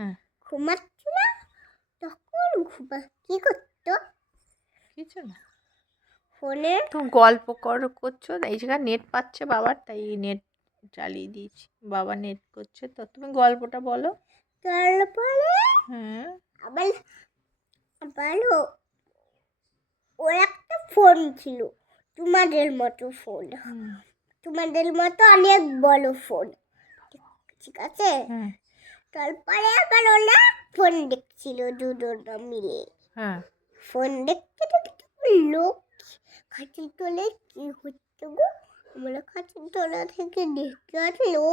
হ্যাঁ। ঘুমাচ্ছিল তখন ঘুমা কি করতো? কিছু না। ফোনে তুমি গল্প কর করছ এই জায়গায় নেট পাচ্ছে বাবার তাই নেট চালিয়ে দিয়েছি। বাবা নেট করছে। তো তুমি গল্পটা বলো। তারপরে হ্যাঁ। আবার আবার ও- ওর একটা ফোন ছিল। তোমাদের মতো ফোন তোমাদের মতো অনেক বড় ফোন ঠিক আছে? হ্যাঁ। তারপরে আবার ওরা ফোন দেখছিল দুজনা মিলে। হ্যাঁ। ফোন দেখতে দেখতে লোক খাঁচির তোলে কি হচ্ছে গো? আমরা খাঁচির তোলা থেকে দেখতে আসলো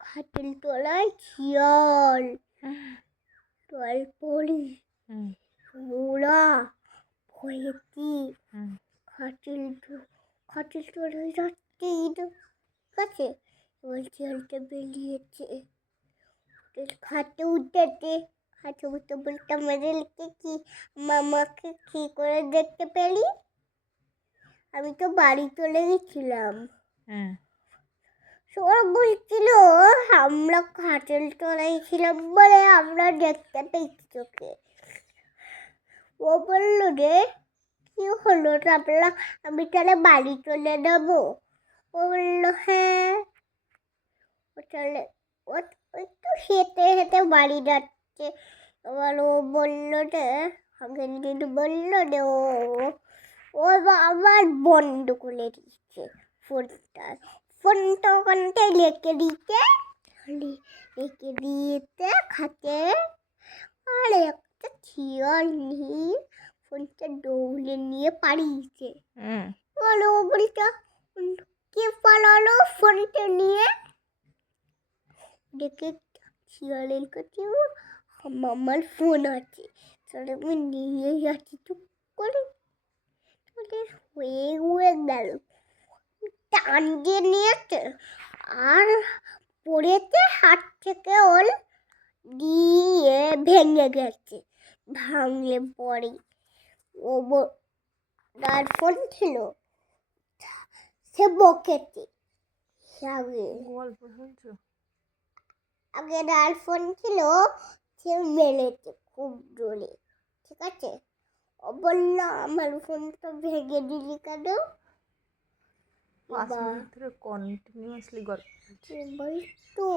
খাটের তলায় শিয়াল। তারপরে ওরা ভয়েতি খাটিল খাটিল তলায় যাচ্ছে ঠিক আছে? এবার শিয়ালটা বেরিয়েছে। খাটে উঠেছে। খাটে উঠে বলতে আমাদেরকে কি মামাকে কি করে দেখতে পেলি? আমি তো বাড়ি চলে গেছিলাম। হ্যাঁ। ওরা বলছিল আমরা খাটের তলায় ছিলাম বলে আমরা দেখতে পেয়েছি তোকে। ও বলল যে কি হলো তারপরে আমি তাহলে বাড়ি চলে যাব? ও বলল হ্যাঁ। ও তাহলে ও তো হেঁটে হেঁটে বাড়ি যাচ্ছে। এবার ও বলল যে আগের দিন বলল যে ও ও আবার বন্ধ করে দিচ্ছে ফোনটা। ফোনটা ওখানটায় রেখে দিতে রেখে দিতে খাতে। আর একটা শিয়াল নিয়ে ফোনটা দৌড়ে নিয়ে পালিয়েছে। হুম। বলো বলতে কে পালালো ফোনটা নিয়ে? দেখে শিয়ালের কাছে আম- আমার ফোন আছে। তাহলে আমি নিয়ে যাচ্ছি, চুপ করে। তাহলে হয়ে উড়ে গেল। টান দিয়ে নিয়েছে আর পড়েছে হাত থেকে ওর দিয়ে ভেঙে গেছে, ভাঙলে পরে ও তার ফোন ছিল। সে বকেছে। গল্প শুনছো? আগে ডাল ফোন ছিল সে মেলেছে খুব জোরে ঠিক আছে? ও বলল আমার ফোনটা ভেঙে দিলি কেন? কন্টিনিউয়াসলি গল্প তো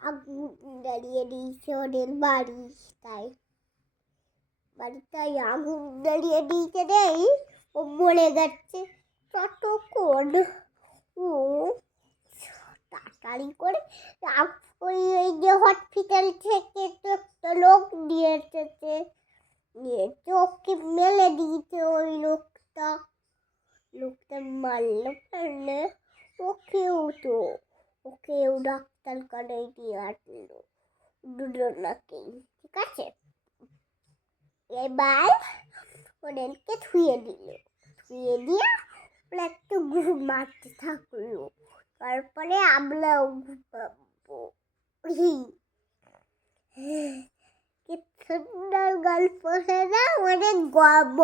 আগুন দাঁড়িয়ে দিয়েছে ওদের বাড়ি তাই। বাড়িটায় আগুন দাঁড়িয়ে দিয়েছে নেই ও মরে গেছে ততক্ষণ। ও তাড়াতাড়ি করে ওই ওই যে হসপিটাল থেকে লোক নিয়ে এসেছে। নিয়ে চোখে মেলে দিয়েছে ওই লোকটা। লোকটা মারলো মারলে ওকেও তো, ওকেও করে নিয়ে আসলো দুজনাকেই ঠিক আছে? এবার ওদেরকে ধুয়ে দিল। ধুয়ে দিয়ে ওরা একটু ঘুমাতে থাকল। তারপরে আমরাও ঘুমাবো। কি সুন্দর গল্প শোনা অনেক গল্প